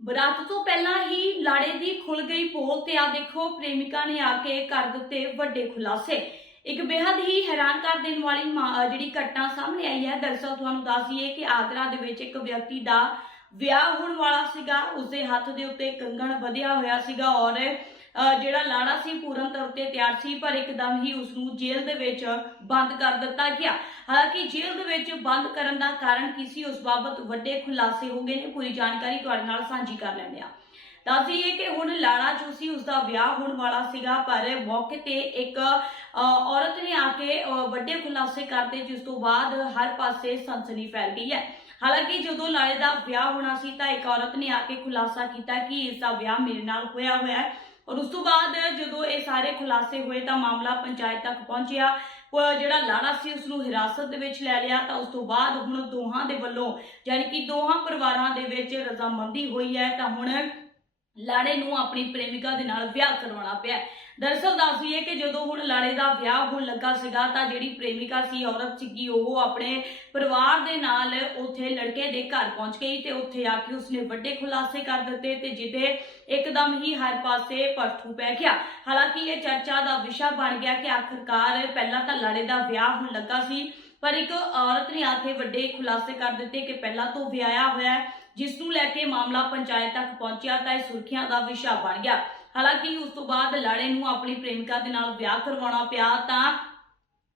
ਬਰਾਤ ਤੋਂ ਪਹਿਲਾਂ ਹੀ ਲਾੜੇ ਦੀ ਖੁੱਲ ਗਈ ਪੋਲ ਤੇ ਆ ਦੇਖੋ, ਪ੍ਰੇਮਿਕਾ ਨੇ ਆ ਕੇ ਕਰ ਦਿੱਤੇ ਵੱਡੇ ਖੁਲਾਸੇ। ਇੱਕ ਬੇहद ਹੀ ਹੈਰਾਨ ਕਰ ਦੇਣ ਵਾਲੀ ਜਿਹੜੀ ਘਟਨਾ ਸਾਹਮਣੇ ਆਈ ਹੈ, ਦਰਅਸਲ ਤੁਹਾਨੂੰ ਦੱਸ ਦਈਏ ਕਿ ਆਗਰਾ ਦੇ ਵਿੱਚ ਇੱਕ ਵਿਅਕਤੀ ਦਾ ਵਿਆਹ ਹੋਣ ਵਾਲਾ ਸੀਗਾ। ਉਸਦੇ ਹੱਥ ਦੇ ਉੱਤੇ ਕੰਗਣ ਵਧਿਆ ਹੋਇਆ ਸੀਗਾ ਔਰ ਜਿਹੜਾ ਲਾੜਾ ਸੀ ਪੂਰਨ ਤੌਰ ਤੇ ਤਿਆਰ ਸੀ, ਪਰ ਇੱਕਦਮ ਹੀ ਉਸ ਨੂੰ ਜੇਲ੍ਹ ਦੇ ਵਿੱਚ ਬੰਦ ਕਰ ਦਿੱਤਾ ਗਿਆ। ਹਾਲਾਂਕਿ ਜੇਲ੍ਹ ਦੇ ਵਿੱਚ ਬੰਦ ਕਰਨ ਦਾ ਕਾਰਨ ਕੀ ਸੀ, ਉਸ ਬਾਬਤ ਵੱਡੇ ਖੁਲਾਸੇ ਹੋ ਗਏ ਨੇ। ਪੂਰੀ ਜਾਣਕਾਰੀ ਤੁਹਾਡੇ ਨਾਲ ਸਾਂਝੀ ਕਰ ਲੈਂਦੇ ਹਾਂ। ਦੱਸ ਦਈਏ ਕਿ ਹੁਣ ਲਾੜਾ ਜੋ ਸੀ ਉਸ ਦਾ ਵਿਆਹ ਹੋਣ ਵਾਲਾ ਸੀਗਾ, ਪਰ ਮੌਕੇ ਤੇ ਇੱਕ ਔਰਤ ਨੇ ਆ ਕੇ ਵੱਡੇ ਖੁਲਾਸੇ ਕਰਦੇ, ਜਿਸ ਤੋਂ ਬਾਅਦ ਹਰ ਪਾਸੇ ਸਨਸਨੀ ਫੈਲ ਗਈ ਹੈ। ਹਾਲਾਂਕਿ ਜਦੋਂ ਲਾੜੇ ਦਾ ਵਿਆਹ ਹੋਣਾ ਸੀ, ਤਾਂ ਇੱਕ ਔਰਤ ਨੇ ਆ ਕੇ ਖੁਲਾਸਾ ਕੀਤਾ ਕਿ ਇਸ ਦਾ ਵਿਆਹ ਮੇਰੇ ਨਾਲ ਹੋਇਆ ਹੋਇਆ ਹੈ। ਔਰ ਉਸ ਤੋਂ ਬਾਅਦ ਜਦੋਂ ਇਹ ਸਾਰੇ ਖੁਲਾਸੇ ਹੋਏ ਤਾਂ ਮਾਮਲਾ ਪੰਚਾਇਤ ਤੱਕ ਪਹੁੰਚਿਆ। ਜਿਹੜਾ ਲਾੜਾ ਸੀ ਉਸ ਨੂੰ ਹਿਰਾਸਤ ਦੇ ਵਿੱਚ ਲੈ ਲਿਆ ਤਾਂ ਉਸ ਤੋਂ ਬਾਅਦ ਹੁਣ ਦੋਹਾਂ ਦੇ ਵੱਲੋਂ, ਯਾਨੀ ਕਿ ਦੋਹਾਂ ਪਰਿਵਾਰਾਂ ਦੇ ਵਿੱਚ ਰਜ਼ਾਮੰਦੀ ਹੋਈ ਹੈ ਤਾਂ ਹੁਣ ਲਾੜੇ ਨੂੰ ਆਪਣੀ ਪ੍ਰੇਮਿਕਾ ਦੇ ਨਾਲ ਵਿਆਹ ਕਰਵਾਉਣਾ ਪਿਆ। ਦਰਅਸਲ ਦੱਸ ਦਈਏ ਕਿ ਜਦੋਂ ਹੁਣ ਲਾੜੇ ਦਾ ਵਿਆਹ ਹੋਣ ਲੱਗਾ ਸੀਗਾ, ਤਾਂ ਜਿਹੜੀ ਪ੍ਰੇਮਿਕਾ ਸੀ, ਔਰਤ ਸੀਗੀ, ਉਹ ਆਪਣੇ ਪਰਿਵਾਰ ਦੇ ਨਾਲ ਉੱਥੇ ਲੜਕੇ ਦੇ ਘਰ ਪਹੁੰਚ ਗਈ ਤੇ ਉੱਥੇ ਆ ਕੇ ਉਸਨੇ ਵੱਡੇ ਖੁਲਾਸੇ ਕਰ ਦਿੱਤੇ ਤੇ ਜਿਹਦੇ ਇੱਕਦਮ ਹੀ ਹਰ ਪਾਸੇ ਪਰਥੂ ਪੈ ਗਿਆ। ਹਾਲਾਂਕਿ ਇਹ ਚਰਚਾ ਦਾ ਵਿਸ਼ਾ ਬਣ ਗਿਆ ਕਿ ਆਖਰਕਾਰ ਪਹਿਲਾਂ ਤਾਂ ਲਾੜੇ ਦਾ ਵਿਆਹ ਹੋਣ ਲੱਗਾ ਸੀ, ਪਰ ਇੱਕ ਔਰਤ ਨੇ ਆ ਕੇ ਵੱਡੇ ਖੁਲਾਸੇ ਕਰ ਦਿੱਤੇ ਕਿ ਪਹਿਲਾਂ ਤੋਂ ਵਿਆਹਿਆ ਹੋਇਆ ਜਿਸ ਨੂੰ ਲੈ ਕੇ ਮਾਮਲਾ ਪੰਚਾਇਤ ਤੱਕ ਪਹੁੰਚਿਆ ਤਾਂ ਇਹ ਸੁਰਖੀਆਂ ਦਾ ਵਿਸ਼ਾ ਬਣ ਗਿਆ। ਹਾਲਾਂਕਿ ਉਸ ਤੋਂ ਬਾਅਦ ਲਾੜੇ ਨੂੰ ਆਪਣੀ ਪ੍ਰੇਮਿਕਾ ਦੇ ਨਾਲ ਵਿਆਹ ਕਰਵਾਉਣਾ ਪਿਆ ਤਾਂ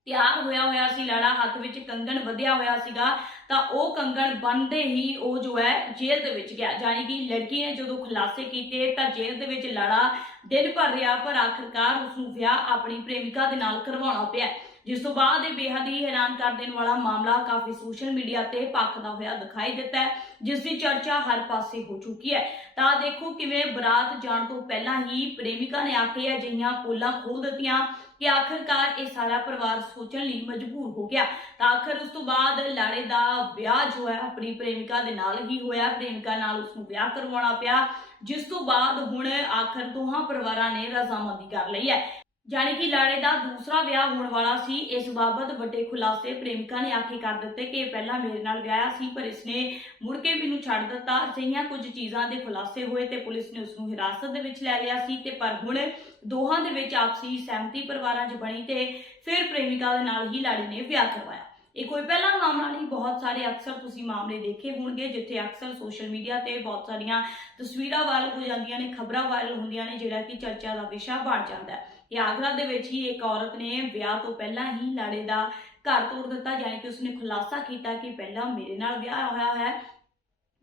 ਤਿਆਰ ਹੋਇਆ ਹੋਇਆ ਸੀ, ਲਾੜਾ ਹੱਥ ਵਿੱਚ ਕੰਗਣ ਵਧਿਆ ਹੋਇਆ ਸੀਗਾ ਤਾਂ ਉਹ ਕੰਗਣ ਬੰਨਦੇ ਹੀ ਉਹ ਜੋ ਹੈ ਜੇਲ੍ਹ ਦੇ ਵਿੱਚ ਗਿਆ। ਯਾਨੀ ਕਿ ਲੜਕੀ ਨੇ ਜਦੋਂ ਖੁਲਾਸੇ ਕੀਤੇ ਤਾਂ ਜੇਲ੍ਹ ਦੇ ਵਿੱਚ ਲਾੜਾ ਦਿਨ ਭਰ ਰਿਹਾ ਪਰ ਆਖਰਕਾਰ ਉਸ ਨੂੰ ਵਿਆਹ ਆਪਣੀ ਪ੍ਰੇਮਿਕਾ ਦੇ ਨਾਲ ਕਰਵਾਉਣਾ ਪਿਆ। ਜਿਸ ਤੋਂ ਬਾਅਦ ਇਹ ਬੇਹੱਦ ਹੀ ਹੈਰਾਨ ਕਰ ਦੇਣ ਵਾਲਾ ਮਾਮਲਾ ਕਾਫੀ ਸੋਸ਼ਲ ਮੀਡੀਆ ਤੇ ਭਖਦਾ ਹੋਇਆ ਦਿਖਾਈ ਦਿੱਤਾ ਹੈ, ਜਿਸ ਦੀ ਚਰਚਾ ਹਰ ਪਾਸੇ ਹੋ ਚੁੱਕੀ ਹੈ। ਤਾਂ ਦੇਖੋ ਕਿਵੇਂ ਬਰਾਤ ਜਾਣ ਤੋਂ ਪਹਿਲਾਂ ਹੀ ਪ੍ਰੇਮਿਕਾ ਨੇ ਆ ਕੇ ਅਜਿਹੀਆਂ ਪੋਲਾਂ ਖੋਲ ਦਿੱਤੀਆਂ ਕਿ ਆਖਰਕਾਰ ਇਹ ਸਾਰਾ ਪਰਿਵਾਰ ਸੋਚਣ ਲਈ ਮਜਬੂਰ ਹੋ ਗਿਆ। ਤਾਂ ਆਖਰ ਉਸ ਤੋਂ ਬਾਅਦ ਲਾੜੇ ਦਾ ਵਿਆਹ ਜੋ ਹੈ, ਆਪਣੀ ਪ੍ਰੇਮਿਕਾ ਦੇ ਨਾਲ ਹੀ ਹੋਇਆ। ਪ੍ਰੇਮਿਕਾ ਨਾਲ ਉਸ ਨੂੰ ਵਿਆਹ ਕਰਵਾਉਣਾ ਪਿਆ, ਜਿਸ ਤੋਂ ਬਾਅਦ ਹੁਣ ਆਖਰ ਦੋਹਾਂ ਪਰਿਵਾਰਾਂ ਨੇ ਰਜ਼ਾਮੰਦੀ ਕਰ ਲਈ ਹੈ। ਜਾਣੀ ਕਿ ਲਾੜੇ ਦਾ ਦੂਸਰਾ ਵਿਆਹ ਹੋਣ ਵਾਲਾ ਸੀ। ਇਸ ਬਾਬਤ ਵੱਡੇ ਖੁਲਾਸੇ ਪ੍ਰੇਮਿਕਾ ਨੇ ਆਖੇ ਕਰ ਦਿੱਤੇ ਕਿ ਇਹ ਪਹਿਲਾਂ ਮੇਰੇ ਨਾਲ ਵਿਆਹਿਆ ਸੀ, ਪਰ ਇਸਨੇ ਮੁੜ ਕੇ ਮੈਨੂੰ ਛੱਡ ਦਿੱਤਾ। ਅਜਿਹੀਆਂ ਕੁਝ ਚੀਜ਼ਾਂ ਦੇ ਖੁਲਾਸੇ ਹੋਏ ਤੇ ਪੁਲਿਸ ਨੇ ਉਸ ਨੂੰ ਹਿਰਾਸਤ ਦੇ ਵਿੱਚ ਲੈ ਲਿਆ ਸੀ ਤੇ ਪਰ ਹੁਣ ਦੋਹਾਂ ਦੇ ਵਿੱਚ ਆਪਸੀ ਸਹਿਮਤੀ ਪਰਿਵਾਰਾਂ 'ਚ ਬਣੀ ਤੇ ਫਿਰ ਪ੍ਰੇਮਿਕਾ ਦੇ ਨਾਲ ਹੀ ਲਾੜੀ ਨੇ ਵਿਆਹ ਕਰਵਾਇਆ। ਇਹ ਕੋਈ ਪਹਿਲਾ ਮਾਮਲਾ ਨਹੀਂ, ਬਹੁਤ ਸਾਰੇ ਅਕਸਰ ਤੁਸੀਂ ਮਾਮਲੇ ਦੇਖੇ ਹੋਣਗੇ, ਜਿੱਥੇ ਅਕਸਰ ਸੋਸ਼ਲ ਮੀਡੀਆ ਤੇ ਬਹੁਤ ਸਾਰੀਆਂ ਤਸਵੀਰਾਂ ਵਾਇਰਲ ਹੋ ਜਾਂਦੀਆਂ ਨੇ, ਖਬਰਾਂ ਵਾਇਰਲ ਹੁੰਦੀਆਂ ਨੇ, ਜਿਹੜਾ ਕਿ ਚਰਚਾ ਦਾ ਵਿਸ਼ਾ ਬਣ ਜਾਂਦਾ ਹੈ। ਇਹ ਆਗਰਾ ਦੇ ਵਿੱਚ ਹੀ ਇੱਕ ਔਰਤ ਨੇ ਵਿਆਹ ਤੋਂ ਪਹਿਲਾਂ ਹੀ ਲਾੜੇ ਦਾ ਘਰ ਤੋੜ ਦਿੱਤਾ ਯਾਨੀ ਕਿ ਉਸਨੇ ਖੁਲਾਸਾ ਕੀਤਾ ਕਿ ਪਹਿਲਾਂ ਮੇਰੇ ਨਾਲ ਵਿਆਹ ਹੋਇਆ ਹੈ।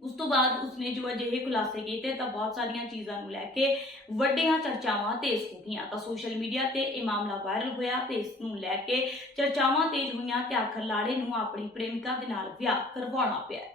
ਉਸ ਤੋਂ ਬਾਅਦ ਉਸਨੇ ਜੋ ਅਜਿਹੇ ਖੁਲਾਸੇ ਕੀਤੇ ਤਾਂ ਬਹੁਤ ਸਾਰੀਆਂ ਚੀਜ਼ਾਂ ਨੂੰ ਲੈ ਕੇ ਵੱਡੀਆਂ ਚਰਚਾਵਾਂ ਤੇਜ਼ ਹੋ ਤਾਂ ਸੋਸ਼ਲ ਮੀਡੀਆ ਤੇ ਇਹ ਮਾਮਲਾ ਵਾਇਰਲ ਹੋਇਆ ਤੇ ਇਸ ਨੂੰ ਲੈ ਕੇ ਚਰਚਾਵਾਂ ਤੇਜ਼ ਹੋਈਆਂ ਕਿ ਆਖਰ ਲਾੜੇ ਨੂੰ ਆਪਣੀ ਪ੍ਰੇਮਿਕਾ ਦੇ ਨਾਲ ਵਿਆਹ ਕਰਵਾਉਣਾ ਪਿਆ।